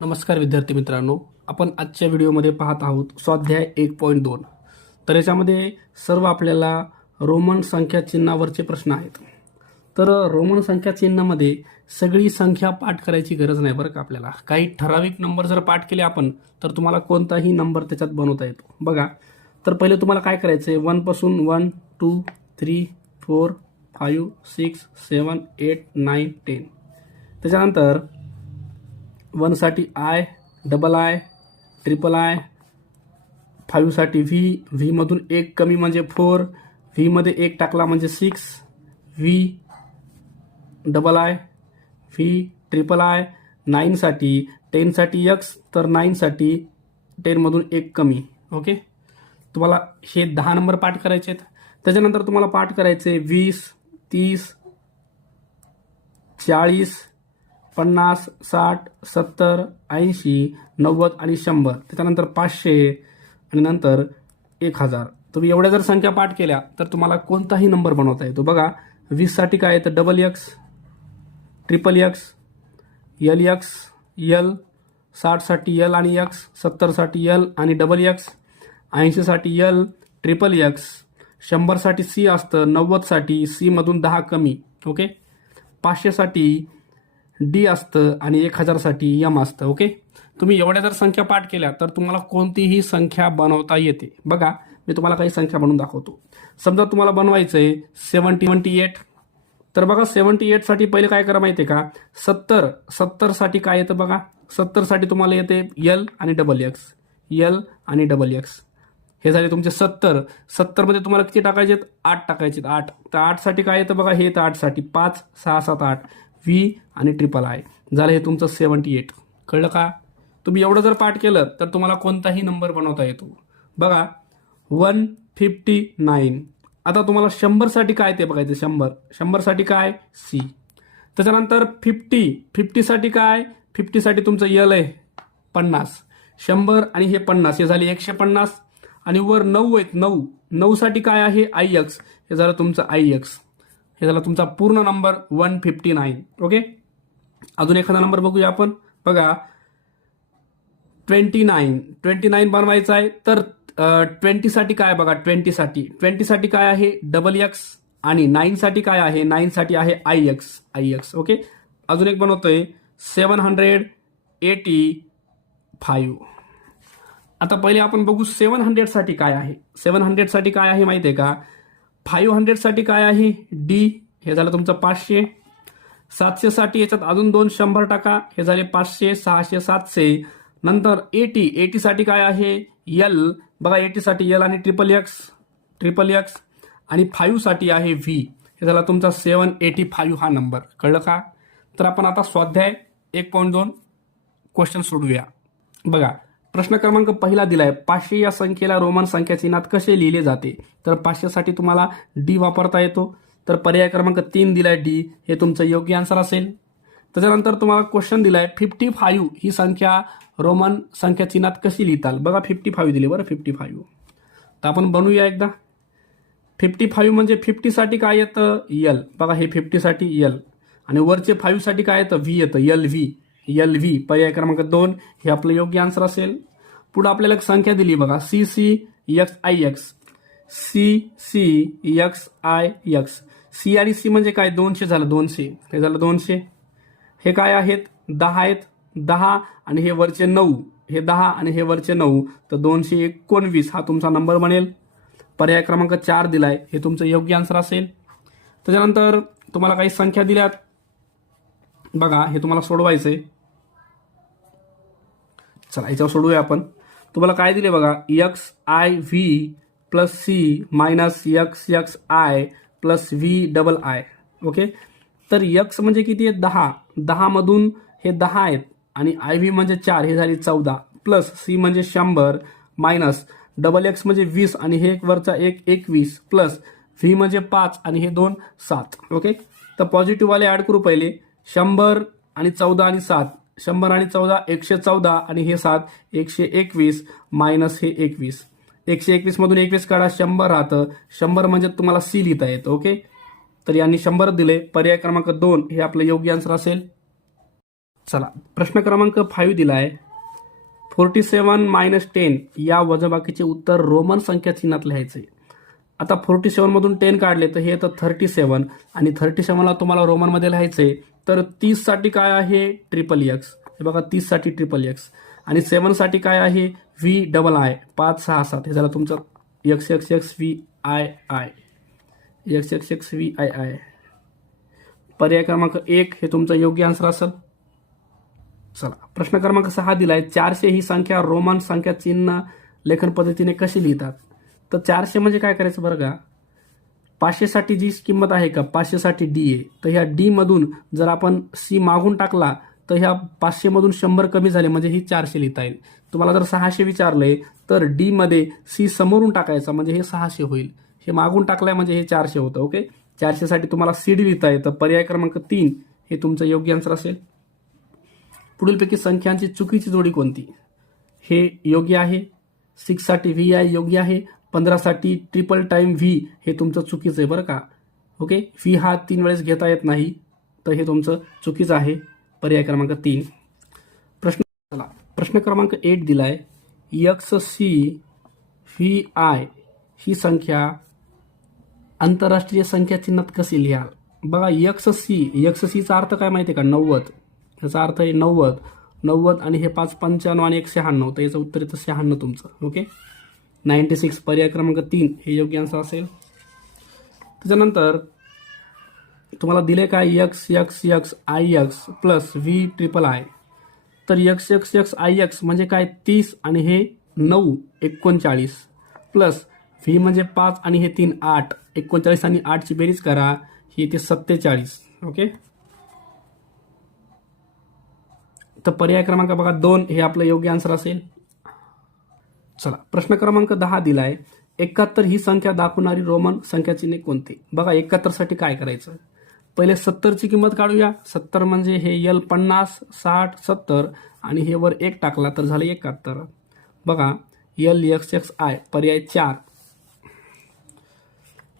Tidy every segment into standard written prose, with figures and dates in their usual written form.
नमस्कार विद्यार्थी मित्रांनो, आपण आजच्या व्हिडिओमध्ये पाहत आहोत स्वाध्याय 1.2. तर याच्यामध्ये सर्व आपल्याला रोमन संख्या चिन्हावरचे प्रश्न आहेत. तर रोमन संख्या चिन्हामध्ये सगळी संख्या पाठ करायची गरज नाही बरं का. आपल्याला काही ठराविक नंबर जर पाठ केले आपण तर तुम्हाला कोणताही नंबर त्याच्यात बनवता येतो. बघा, तर पहिले तुम्हाला काय करायचं आहे, 1 पासून 1 2 3 4 5 6 7 8 9 10. त्याच्यानंतर 1 साठी I, double I, triple I, 5 साठी व्ही, व्ही मधून एक कमी म्हणजे 4, व्ही मध्ये एक टाकला म्हणजे 6, V double I, V triple I, 9 साठी, 10 साठी एक्स, तर 9 साठी 10 मधून एक कमी. ओके, तुम्हाला हे 10 नंबर पाठ करायचे आहेत. त्याच्यानंतर तुम्हाला पाठ करायचे 20 30 40 50 60 70 80 90 आणि 100. त्याच्यानंतर 500 आणि नंतर 1000. तुम्ही एवढ्या जर संख्या पाठ केल्या तर तुम्हाला कोणताही नंबर बनवता येतो. बघा, 20 साठी काय येतं, double x, triple x, L x, L, 60 साठी एल आणि एक्स, 70 साठी एल आणि डबल एक्स, 80 साठी एल, ट्रिपल एक्स, 100 साठी सी असतं, 90 साठी सी मधून 10 कमी. ओके, 500 साठी डी असतं आणि 1000 साठी एम असतं. ओके, तुम्ही एवढ्या जर संख्या पाठ केल्या तर तुम्हाला कोणतीही संख्या बनवता येते. बघा, मी तुम्हाला काही संख्या बनवून दाखवतो. समजा तुम्हाला बनवायचं आहे 78. तर बघा, 78 साठी पहिले काय करा माहिती आहे का, 70 साठी काय येतं बघा, 70 साठी तुम्हाला येते एल आणि डबल एक्स, एल आणि डबल एक्स. हे झाले तुमचे 70 मध्ये तुम्हाला किती टाकायचे, 8 टाकायचे, 8. तर 8 साठी काय येतं बघा, हे तर 8 साठी 5 6 7 8, व्ही आणि ट्रिपल आय. झालं हे तुमचं 78. कळलं का? तुम्ही एवढं जर पाठ केलं तर तुम्हाला कोणताही नंबर बनवता येतो. बघा, 159. आता तुम्हाला 100 साठी काय ते बघायचं, 100 साठी काय, सी. त्याच्यानंतर 50 साठी काय, 50 साठी तुमचं एल आहे 50, 100 आणि हे 50, हे झाले 150. आणि वर 9 आहेत, 9 साठी काय आहे, आय एक्स, हे झालं तुमचं आय एक्स. हे झाला तुमचा पूर्ण नंबर 159. ओके, अजून एखादा नंबर बघूया आपण. बघा, 29 बनवायचा आहे. तर 20 साठी काय बघा, 20 साठी काय आहे, डबल एक्स, आणि 9 साठी काय आहे, 9 साठी आहे आय एक्स. ओके, अजून एक बनवतोय 785. आता पहिले आपण बघू 700 साठी काय आहे. 700 साठी काय आहे माहिती आहे का, 500 साठी काय आहे, डी, हे झालं तुमचं 500. 700 साठी याच्यात अजून 2 100 टाका, हे झाले 500 600 700. नंतर 80 साठी काय आहे, एल. बघा, 80 साठी एल आणि ट्रिपल एक्स आणि 5 साठी आहे व्ही. हे झाला तुमचा 785 हा नंबर. कळलं का? तर आपण आता स्वाध्याय 1.2 क्वेश्चन सोडूया. बघा, प्रश्न क्रमांक पहिला दिलाय, 500 या संख्येला रोमन संख्या चिन्हात कसे लिहिले जाते. तर 500 साठी तुम्हाला डी वापरता येतो. तर पर्याय क्रमांक 3 दिलाय डी, हे तुमचं योग्य आन्सर असेल. त्याच्यानंतर तुम्हाला क्वेश्चन दिलाय, 55 ही संख्या रोमन संख्या चिन्हात कशी लिहिताल. बघा, 55 दिली बरं, 55. तर आपण बनवूया एकदा. 55 म्हणजे 50 साठी काय येतं, एल. बघा, हे 50 साठी एल आणि वरचे 5 साठी काय येतं, व्ही येतं, एल व्ही. पर्याय क्रमांक 2 हे आपलं योग्य आन्सर असेल. पुढे आपल्याला एक संख्या दिली बघा, C X I X, C X I X. C आणि सी म्हणजे काय, 200 झालं, 200. हे झालं 200. हे काय आहेत, 10 आहेत, 10 आणि हे वरचे 9, हे 10 आणि हे वरचे 9, तर 219 हा तुमचा नंबर बनेल. पर्याय क्रमांक 4 दिलाय, हे तुमचं योग्य आन्सर असेल. त्याच्यानंतर तुम्हाला काही संख्या दिल्यात बघा, हे तुम्हाला सोडवायचंय. चला, याच्यावर सोडूया आपण. तुम्हाला काय दिले बघा, X I V plus C minus X I plus V double I. Okay, तर एक्स म्हणजे किती आहे, 10. 10 मधून हे 10 आहेत आणि आय व्ही म्हणजे 4, हे झाली 14, प्लस सी म्हणजे 100 मायनस डबल एक्स म्हणजे 20 आणि हे वरचा 21, प्लस व्ही म्हणजे 5 आणि हे 2 7. ओके, तर पॉझिटिव्ह वाले ऍड करू पहिले. 100 आणि 14 आणि 7, 100 आणि 14 114 आणि हे 7 121 मायनस हे 21. 121 मधून 21 काढा, 100 राहतं. 100 म्हणजे तुम्हाला सी लिहिता येतं. ओके, तर यांनी 100 दिले. पर्याय क्रमांक 2 हे आपलं योग्य आन्सर असेल. चला प्रश्न क्रमांक 5 दिला आहे 47 - 10 या वजाबाकीचे उत्तर रोमन संख्या चिन्हात लिहायचे. आता 47 मधून 10 काढले तर हे येतं 37 आणि 37ला तुम्हाला रोमनमध्ये लिहायचे. तर 30 साठी काय आहे ट्रिपल एक्स, हे बघा 30 साठी ट्रिपल एक्स. आणि 7 साठी काय आहे व्ही डबल आय 5 6 7, हे झालं तुमचं x X x V I I, x X x V I I. पर्याय क्रमांक 1 हे तुमचं योग्य आन्सर असेल. चला प्रश्न क्रमांक 6 दिलाय 400 ही संख्या रोमन संख्या चिन्ह लेखन पद्धतीने कशी लिहितात. तर 400 म्हणजे काय करायचं बरं का, 500 साठी जी किंमत आहे का 500 साठी डी आहे, तर ह्या डी मधून जर आपण सी मागून टाकला तर ह्या 500 मधून 100 कमी झाले म्हणजे ही 400 लिहिता येईल. तुम्हाला जर 600 विचारलंय तर डी मध्ये सी समोरून टाकायचा म्हणजे हे 600 होईल, हे मागून टाकलाय म्हणजे हे 400 होतं. ओके, 400 साठी तुम्हाला सी डी लिहिता येतं. पर्याय क्रमांक 3 हे तुमचं योग्य आन्सर असेल. पुढीलपैकी संख्यांची चुकीची जोडी कोणती, हे योग्य आहे. 6 साठी व्ही आय योग्य आहे. 15 साठी ट्रिपल टाइम व्ही हे तुमचं चुकीचं आहे बरं का. ओके, व्ही हा 3 वेळेस घेता येत नाही तर हे तुमचं चुकीचं आहे. पर्याय क्रमांक 3. प्रश्न क्रमांक 8 दिलाय एक्स सी व्ही आय ही संख्या आंतरराष्ट्रीय संख्या चिन्हात कशी लिहाल. बघा एक्स सीचा अर्थ काय माहिती आहे का 90, याचा अर्थ आहे 90 आणि हे 5 95 आणि 1 96, तर याचं उत्तर येतं 96 तुमचं. ओके, 96. पर्याय क्रमांक 3 हे योग्य आन्सर असेल. त्याच्यानंतर तुम्हाला दिले काय X X X I X plus V triple I. तर X X X I X म्हणजे काय 30 आणि हे 9 39 प्लस व्ही म्हणजे 5 आणि हे 3 8, 39 आणि 8 ची बेरीज करा ही येते 47. ओके, तर पर्याय क्रमांक बघा 2 हे आपलं योग्य आन्सर असेल. चला प्रश्न क्रमांक 10 दिलाय 71 ही संख्या दाखवणारी रोमन संख्या चिन्हे कोणती. बघा 71 साठी काय करायचं, पहिले 70 ची किंमत काढूया. 70 म्हणजे हे एल 50 60 70 आणि हे वर 1 टाकला तर झाले 71. बघा एल एक्स एक्स आय पर्याय 4.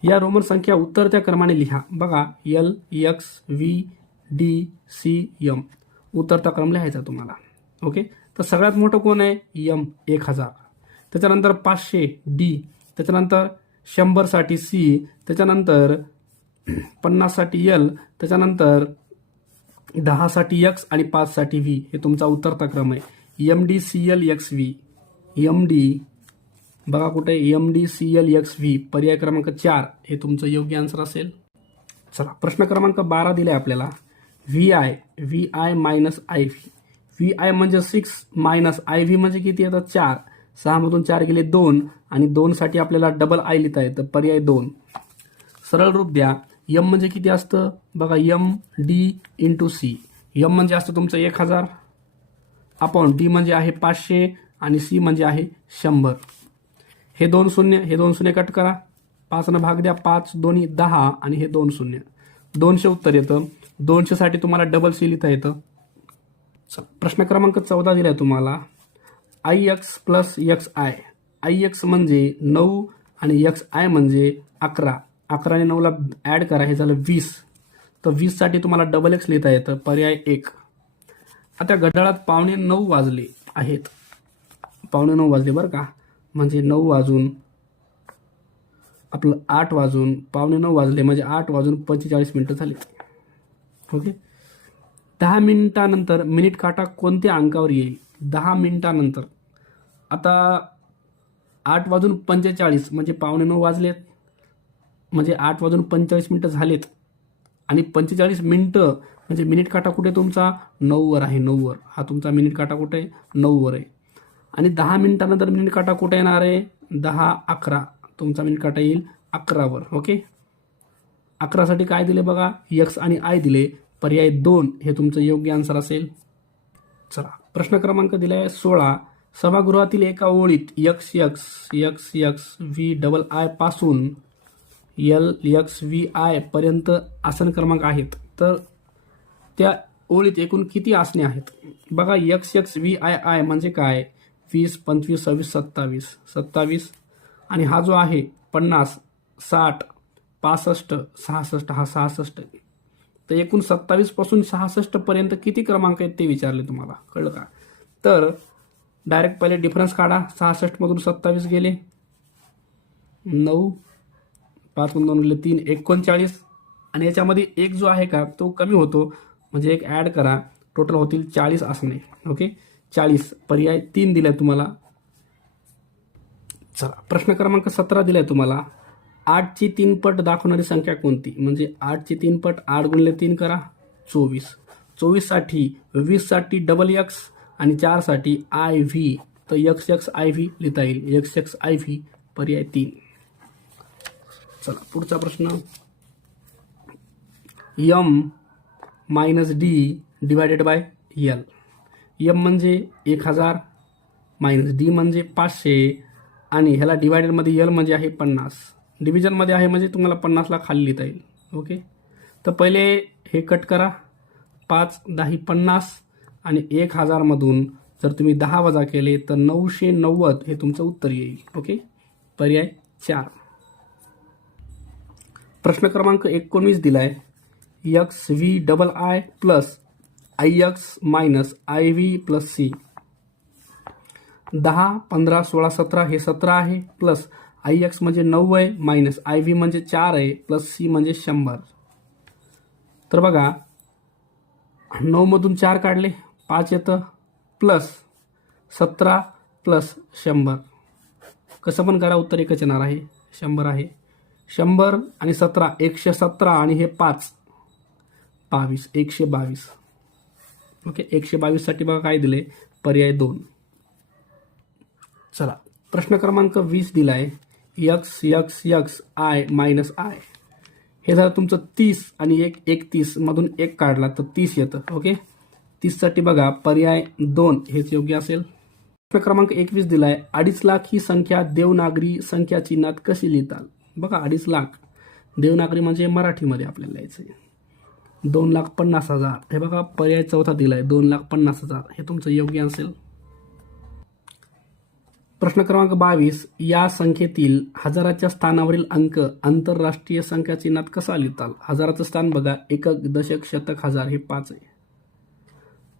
या रोमन संख्या उतरत्या क्रमाने लिहा. बघा L X V D C M उतरता क्रम लिहायचा तुम्हाला. ओके, तर सगळ्यात मोठं कोण आहे एम 1000, त्याच्यानंतर 500 डी, त्याच्यानंतर 100 साठी सी, त्याच्यानंतर 50 साठी एल, त्याच्यानंतर 10 साठी एक्स आणि 5 साठी व्ही हे तुमचा उतरता क्रम आहे. M D C L X V, M D बघा कुठे M D C L X V. पर्याय क्रमांक 4 हे तुमचं योग्य आन्सर असेल. चला प्रश्न क्रमांक 12 दिलाय आपल्याला V I minus I V. V I म्हणजे 6 मायनस आय व्ही म्हणजे किती येतं 4. 6 मधून 4 गेले 2 आणि 2 साठी आपल्याला डबल आय लिहिता येतं. पर्याय 2. सरळ रूप द्या. एम म्हणजे किती असतं बघा M D into C. M म्हणजे असतं तुमचं 1000 अपॉन डी म्हणजे आहे 500 आणि सी म्हणजे आहे 100. हे 2 शून्य, हे 2 शून्य कट करा. 5 न भाग द्या. 5 दोन्ही 10 आणि हे 2 शून्य, 200 उत्तर येतं. 200 साठी तुम्हाला डबल सी लिहिता येतं. प्रश्न क्रमांक 14 दिलाय तुम्हाला I X plus X I. I X म्हणजे 9 आणि एक्स आय म्हणजे 11. 11 आणि 9ला ऍड करा, हे झालं 20. तर 20 साठी तुम्हाला डबल एक्स लिहिता येतं. पर्याय 1. आता घड्याळात 9:15 वाजले आहेत. 9:15 वाजले बरं का, म्हणजे 9 वाजून आपलं 8 वाजून 9:15 वाजले म्हणजे 8 वाजून 45 मिनिटं झाली. ओके, 10 मिनिटानंतर मिनिट काटा कोणत्या अंकावर येईल. 10 मिनिटानंतर आता 8 वाजून 45 म्हणजे 9:15 वाजलेत म्हणजे 8 वाजून 45 मिनिटं झालेत आणि 45 मिनिटं म्हणजे मिनिट काटा कुठे तुमचा 9 वर आहे. 9 वर हा तुमचा मिनिट काटा कुठे 9 वर आहे. आणि 10 मिनिटानंतर मिनिट काटा कुठे येणार आहे 10:11. तुमचा मिनिट काटा येईल 11 वर. ओके, 11 साठी काय दिले बघा एक्स आणि आय दिले. पर्याय 2 हे तुमचं योग्य आन्सर असेल. चला प्रश्न क्रमांक दिलाय 16. सभागृहातील एका ओळीत x X X x V double I पासून एल एक्स व्ही आय पर्यंत आसन क्रमांक आहेत. तर त्या ओळीत एकूण किती आसने आहेत. बघा x x V I I म्हणजे काय 20 25 26 27 27 आणि हा जो आहे 50 60 65 66 हा 66. तर एकूण 27 पासून 66 पर्यंत किती क्रमांक आहेत ते विचारले तुम्हाला, कळलं का? तर डायरेक्ट पहिले डिफरन्स काढा. 66 मधून 27 गेले 9, 5 मधून 2 गेले 3, 39. आणि याच्यामध्ये एक जो आहे का तो कमी होतो, म्हणजे एक ॲड करा, टोटल होतील 40 असणे. ओके, 40. पर्याय 3 दिलाय तुम्हाला. चला, प्रश्न क्रमांक 17 दिलाय तुम्हाला. 8 ची 3 पट दाखवणारी संख्या कोणती? म्हणजे 8 ची 3 पट 8 गुणिले 3 करा 24. 24 साठी, 20 साठी डबल एक्स आणि 4 साठी आय व्ही. तर एक्स एक्स आय व्ही लिहिता येईल. एक्स एक्स आय व्ही, पर्याय 3. चला पुढचा प्रश्न. M minus D divided by L. M म्हणजे 1000 मायनस डी म्हणजे 500 आणि ह्याला डिवायडेडमध्ये एल म्हणजे आहे 50. डिव्हिजनमध्ये आहे म्हणजे तुम्हाला 50ला खाली लिहिता येईल. ओके, तर पहिले हे कट करा. 5 10 50 आणि 1000 मधून जर तुम्ही 10 वजा केले तर 990 हे तुमचं उत्तर येईल. ओके, पर्याय 4. प्रश्न क्रमांक 19 दिलाय. X V double I plus I X minus I V plus C. 10 15 16 17 हे 17 आहे, प्लस आय एक्स म्हणजे 9 आहे, मायनस आय व्ही म्हणजे 4 आहे, प्लस सी म्हणजे 100. तर बघा 9 मधून 4 काढले 5 येतं, प्लस 17 प्लस 100. कसं पण करा उत्तर एकच येणार आहे, 100 आहे. 100 आणि 17 117 आणि हे 5 22 122. ओके, 122 साठी बघा काय दिले, पर्याय 2. चला प्रश्न क्रमांक 20 दिलाय. X X X I minus I. हे झालं तुमचं 30 आणि 31 मधून 1 काढला तर 30 येतं. ओके, 30 साठी बघा पर्याय 2 हेच योग्य असेल. प्रश्न क्रमांक 21 दिलाय. 2.5 लाख ही संख्या देवनागरी संख्या चिन्हात कशी लिहितात? बघा 2.5 लाख देवनागरी म्हणजे मराठीमध्ये आपल्याला लिहायचं आहे. 2,50,000 हे बघा पर्याय 4 दिलाय. 2,50,000 हे तुमचं योग्य असेल. प्रश्न क्रमांक 22. या संख्येतील हजाराच्या स्थानावरील अंक आंतरराष्ट्रीय संख्या चिन्हात कसा लिहितात? हजाराचं स्थान बघा, एकक दशक शतक हजार हे 5 आहे.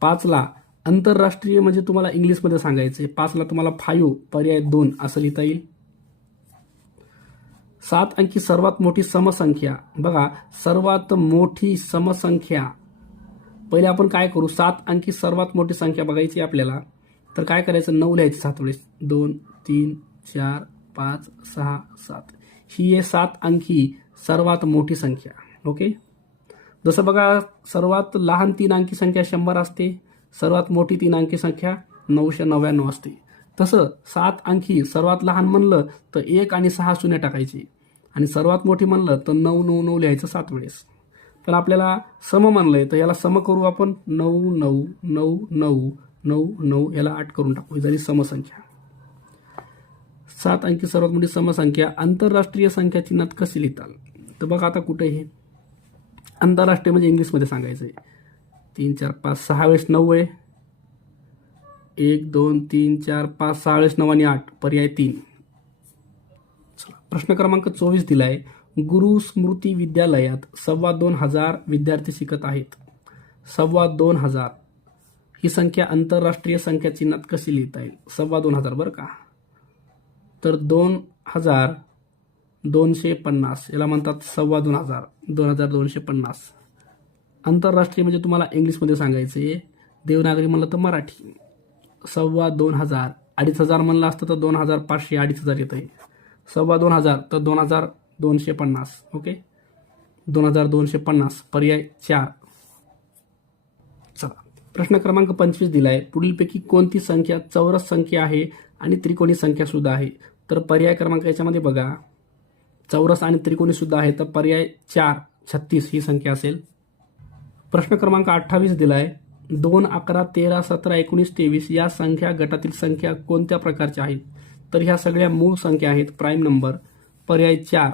5ला आंतरराष्ट्रीय म्हणजे तुम्हाला इंग्लिशमध्ये सांगायचं आहे. 5ला तुम्हाला 5 पर्याय 2 असं लिहिता येईल. 7 अंकी सर्वात मोठी समसंख्या. बघा सर्वात मोठी समसंख्या, पहिले आपण काय करू, 7 अंकी सर्वात मोठी संख्या बघायची आपल्याला. तर काय करायचं, 9 लिहायचं 7 वेळेस. 2 3 4 5 6 7 ही आहे 7 अंकी सर्वात मोठी संख्या. ओके, जसं बघा सर्वात लहान 3 अंकी संख्या 100 असते, सर्वात मोठी 3 अंकी संख्या 999 असते. तसं 7 अंकी सर्वात लहान म्हणलं तर 1 आणि 6 शून्य टाकायचे आणि सर्वात मोठी म्हणलं तर 999 लिहायचं 7 वेळेस. पण आपल्याला सम म्हणलंय तर याला सम करू आपण. 9 9 9 9 9 9 याला 8 करून टाकू, ही झाली समसंख्या. 7 अंकी सर्वात मोठी समसंख्या आंतरराष्ट्रीय संख्या चिन्हात कशी लिहितात? तर बघा आता कुठे हे आंतरराष्ट्रीय म्हणजे इंग्लिशमध्ये सांगायचं आहे. 3 4 5 6 वेळेस 9 आहे. 1 2 3 4 5 6 वेळेस 9 आणि 8 पर्याय 3. चला प्रश्न क्रमांक 24 दिलाय. गुरु स्मृती विद्यालयात 2,25,000 विद्यार्थी शिकत आहेत. 2,25,000 ही संख्या आंतरराष्ट्रीय संख्या चिन्हात कशी लिहिता येईल? 2,25,000 बरं का. तर 2,250 याला म्हणतात 2,25,000. 2,250 आंतरराष्ट्रीय म्हणजे तुम्हाला इंग्लिशमध्ये सांगायचं आहे. देवनागरी म्हणलं तर मराठी. 2,25,000. 2,500 म्हणलं असतं तर 2,500 2,500 येत आहे. 2,25,000 तर 2,250. ओके, 2,250 पर्याय 4. चला प्रश्न क्रमांक 25 दिलाय. पुढीलपैकी कोणती संख्या चौरस संख्या आहे आणि त्रिकोणी संख्या सुद्धा आहे? तर पर्याय क्रमांक याच्यामध्ये बघा चौरस आणि त्रिकोणी सुद्धा आहे, तर पर्याय 4 36 ही संख्या असेल. प्रश्न क्रमांक 28 दिलाय. 2 11 13 17 19 23 या संख्या गटातील संख्या कोणत्या प्रकारच्या आहेत? तर ह्या सगळ्या मूळ संख्या आहेत, प्राईम नंबर. पर्याय 4